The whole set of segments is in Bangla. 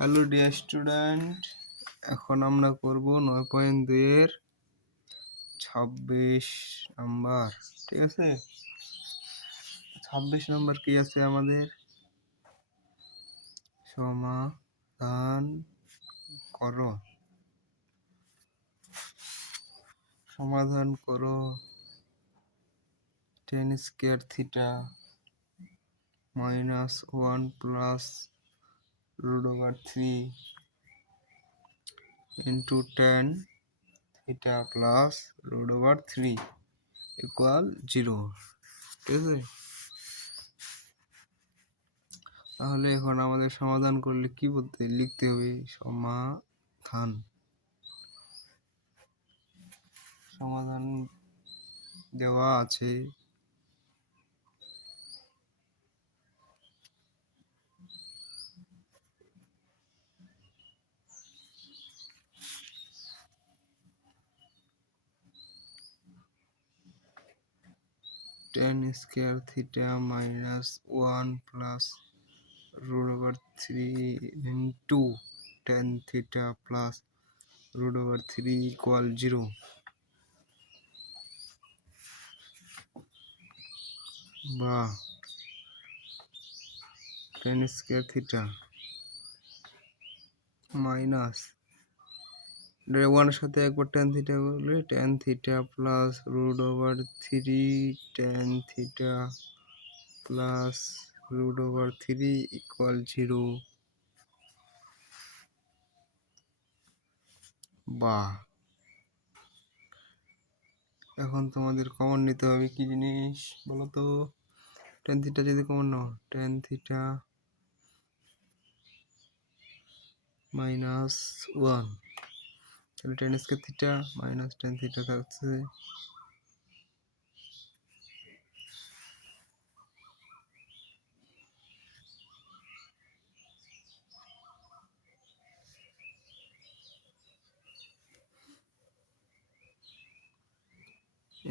হ্যালো ডিয়ার স্টুডেন্ট, এখন আমরা করব 9.2 এর 26 নাম্বার। ঠিক আছে, 26 নাম্বার কি আছে আমাদের? সমাধান করো। সমাধান করো tan square theta -1 plus √3 into tan theta plus √3 equal 0। ঠিক আছে, তাহলে এখন আমাদের সমাধান করলে কি বলতে লিখতে হবে? সমাধান সমাধান দেওয়া আছে। tan square theta -1 plus √3 into tan theta plus √3 equal 0। বা tan স্কয়ার থিটা মাইনাস 1 এর সাথে একবার tan থিটা করলে tan theta plus √3 tan theta plus √3 equal 0। বা এখন তোমাদের কমন নিতে হবে কি জিনিস বলো তো? tan থিটা যদি কমন নাও, tan থিটা -1, তাহলে tan square theta minus tan theta থাকছে।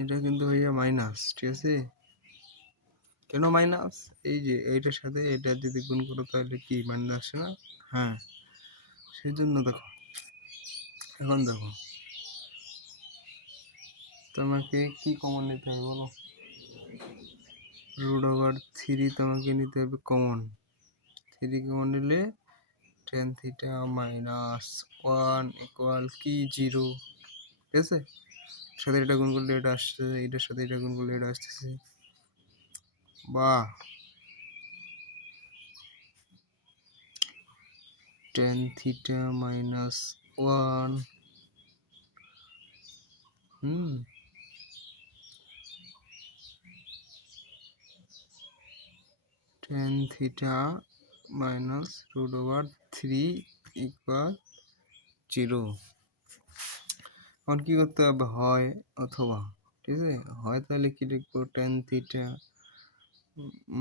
এটা কিন্তু হইয়া মাইনাস। ঠিক আছে, কেন মাইনাস? এই যে এইটার সাথে এটা যদি গুণ করো তাহলে কি মাইনাস আসে না? হ্যাঁ, সেই জন্য দেখো, এখন দেখো তোমাকে কি কমন নিতে হবে বলো? √3 তোমাকে নিতে হবে কমন। 3 কমন নিলে tan থিটা -1 ইকুয়াল কি 0। ঠিক আছে, সাথে এটা গুণ করলে এটা আসছে, এটার সাথে এটা গুণ করলে এটা আসতেছে। বা tan theta -1 tan theta minus √3 equal 0। এখন কি করতে হবে? হয় অথবা। ঠিক আছে, হয় তাহলে কি লিখবো? tan থিটা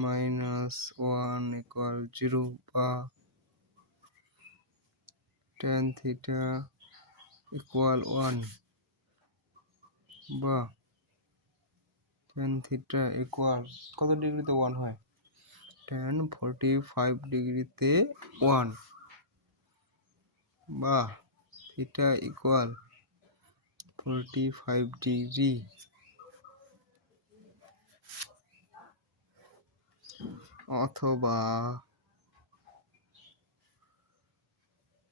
-1 ইকুয়াল 0 বা tan থিটা ইকুয়াল 1 বা tan থিটা ইকুয়াল কত ডিগ্রিতে 1 হয়? tan 45 ডিগ্রিতে 1 বা থিটা ইকুয়াল 45 ডিগ্রি অথবা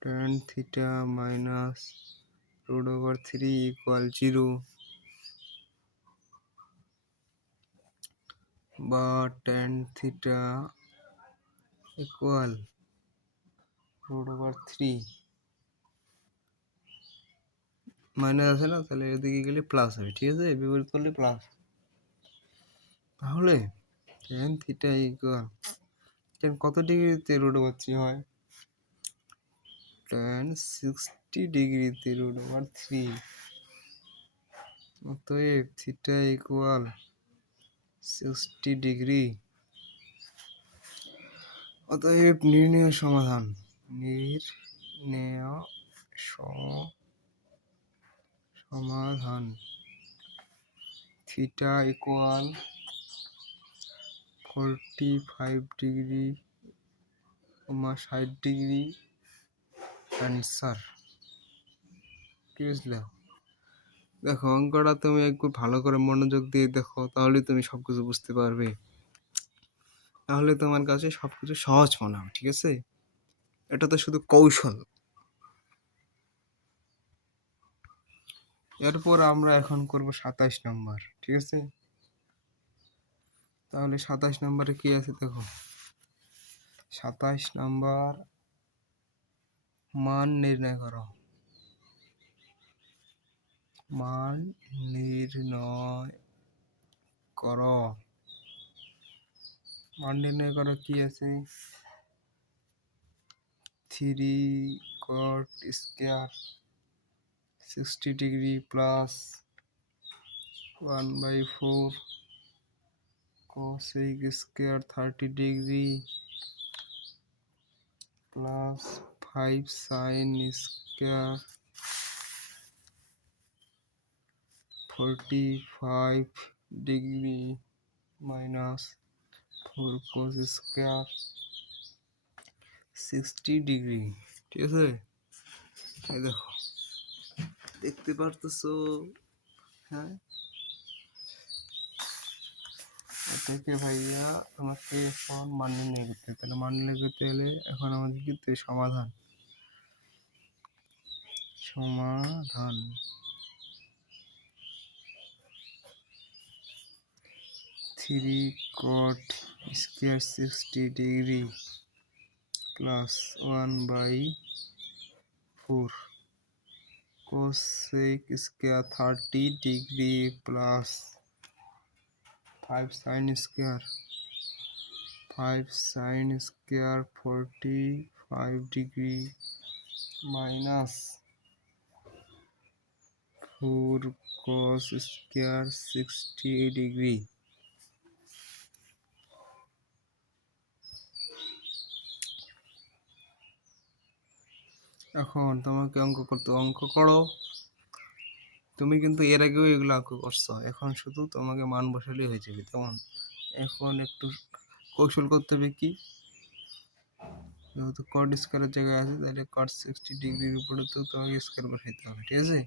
tan থিটা মাইনাস √3 ইকুয়াল 0 বা tan থিটা ইকুয়াল √3 মাইনাস আছে না, তাহলে এদিকে গেলে প্লাস হবে। ঠিক আছে, বিপরীত করলে প্লাস। তাহলে tan থিটা ইকুয়াল tan কত ডিগ্রিতে √3 হয়? tan 60 ডিগ্রিতে √3। অতএব থিটা ইকুয়াল 60 ডিগ্রি। অতএব নির্ণয় সমাধান theta equal 45 degree 60 degree answer. কি বুঝলে? দেখো অঙ্কটা তুমি একটু ভালো করে মনোযোগ দিয়ে দেখো, তাহলে তুমি সবকিছু বুঝতে পারবে, তাহলে তোমার কাছে সবকিছু সহজ মনে হবে। ঠিক আছে, এটা তো শুধু কৌশল। এরপর আমরা এখন করব 27 নম্বর। ঠিক আছে, তাহলে 27 নম্বরে কি আছে দেখো। 27 নম্বর, মান নির্ণয় করো। মান নির্ণয় করো। মান নির্ণয় করো কি আছে? 3 cot square 60 degree plus 1/4 cosec square 30 degree plus 5 sin square 45 degree minus 4 cos square 60 degree. ঠিক আছে, এই দেখো দেখতে পারতেছো? হ্যাঁ, এটাকে ভাইয়া তোমাকে এখন মান নির্ণয় করতে হবে। তাহলে মান নির্ণয় করতে হলে এখন আমাদের কিন্তু সমাধান। 3 cot square 60 degree plus 1/4 cosec square 30 degree plus 5 sin square 45 degree minus 4 cos square 60 degree. এখন তোমাকে অঙ্ক করো। তুমি কিন্তু এর আগেও এগুলো অঙ্ক করছো, এখন শুধু তোমাকে মান বসালেই হয়ে যাবে। তেমন এখন একটু কৌশল করতে হবে। কি, যেহেতু কট স্কয়ারের জায়গায় আছে, তাহলে কট 60 ডিগ্রির উপরে তো তোমাকে স্কয়ার বসাইতে হবে। ঠিক আছে,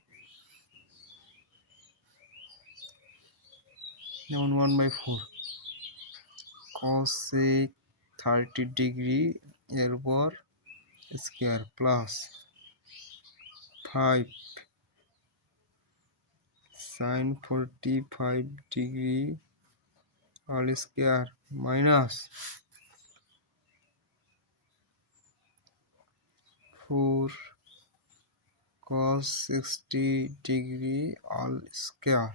যেমন 1/4 cosec 30 ডিগ্রি এর উপর square plus 5 sin 45 degree all square minus 4 cos 60 degree all square.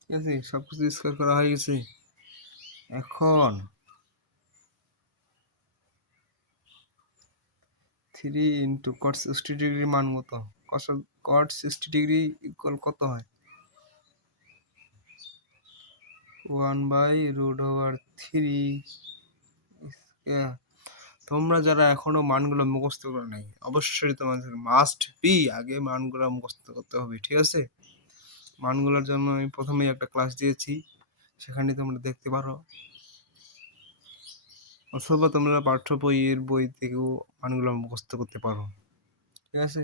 ঠিক আছে, সবকিছু স্কয়ার করা হয়ে গেছে। এখন 3 ইন্টু cot 60 ডিগ্রির মান কত? cot 60 ডিগ্রি ইকুয়াল কত হয়? 1/√3 স্কয়ার। তোমরা যারা এখনো মানগুলো মুখস্থ করো নাই, অবশ্যই তোমাদের মাস্ট বি আগে মানগুলো মুখস্থ করতে হবে। ঠিক আছে, মানগুলোর জন্য আমি প্রথমেই একটা ক্লাস দিয়েছি, সেখানে তোমরা দেখতে পারো, অথবা তোমরা পাঠ্য বইয়ের বই থেকেও মানগুলো মুখস্থ করতে পারো। ঠিক আছে,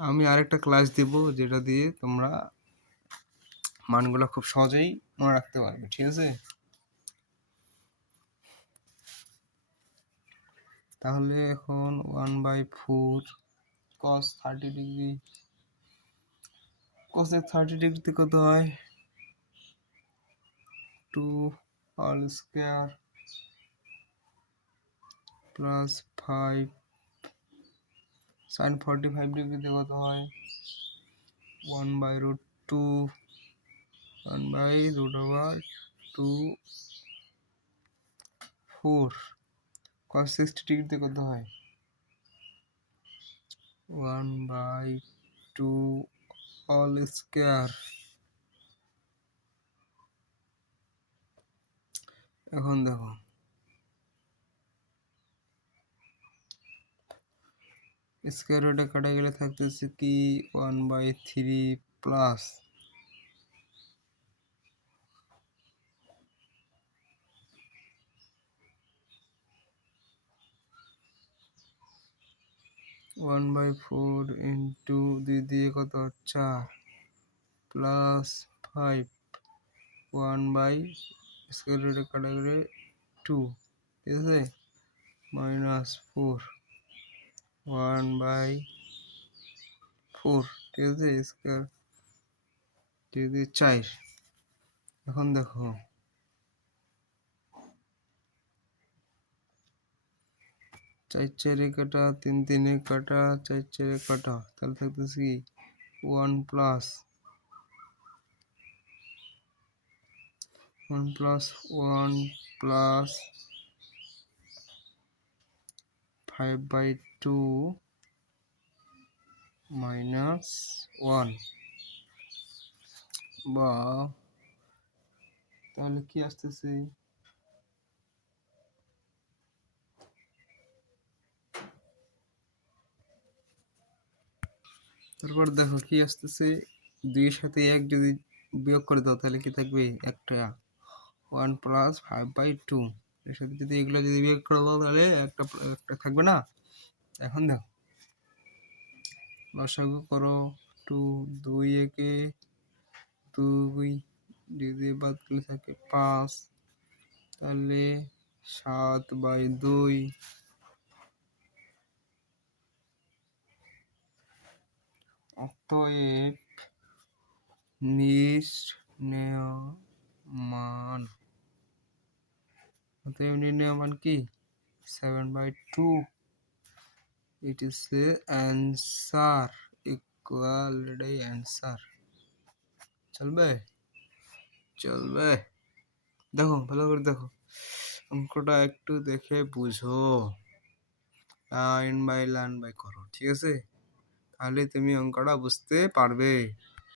আমি আরেকটা ক্লাস দিব, যেটা দিয়ে তোমরা মানগুলো খুব সহজেই মনে রাখতে পারবে। ঠিক আছে, তাহলে এখন 1/4 cos 30 ডিগ্রি, cosec 30 ডিগ্রিতে কত হয়? 2 all square প্লাস 5 sin 45 ডিগ্রিতে কত হয়? 1/√2 1/√2 4 cos 60 ডিগ্রিতে কত হয়? 1/2 all square। এখন দেখো, স্কয়ার রুটে কাটা গেলে থাকতেছে কি 1/3 প্লাস 1/4 ইন্টু 2 দিয়ে কত 4 প্লাস 5 1/স্কোয়ার রুটে কাটা করে 2, ঠিক আছে, মাইনাস 4 1/4, ঠিক আছে, স্কোয়ার দিয়ে 4। এখন দেখো 4 4 কাটা 3 3 কাটা 4 4 কাটা, তাহলে থাকতেছে কি 1 প্লাস 1 প্লাস 5/2 মাইনাস 1, বা তাহলে কি আসতেছে, তারপর দেখো কি আসতেছে, 2 এর সাথে 1 যদি বিয়োগ করে দাও তাহলে কি থাকবে, একটা 1 প্লাস 5/2, এর সাথে যদি এগুলো যদি বিয়োগ করে দাও তাহলে একটা একটা থাকবে না। এখন দেখো লসাগু করো, 2 2 একে 2, 2 দিয়ে বাদ গেলে থাকে 5, তাহলে 7/2, অতএব নির্ণেয় মান, অতএব নির্ণেয় মান কি 7/2, it is the answer, equal এটাই answer। চলবে চলবে, দেখো ভালো করে দেখো, অঙ্কটা একটু দেখে বুঝো, লাইন বাই লাইন বাই করো, ঠিক আছে, তাহলে তুমি অঙ্কটা বুঝতে পারবে।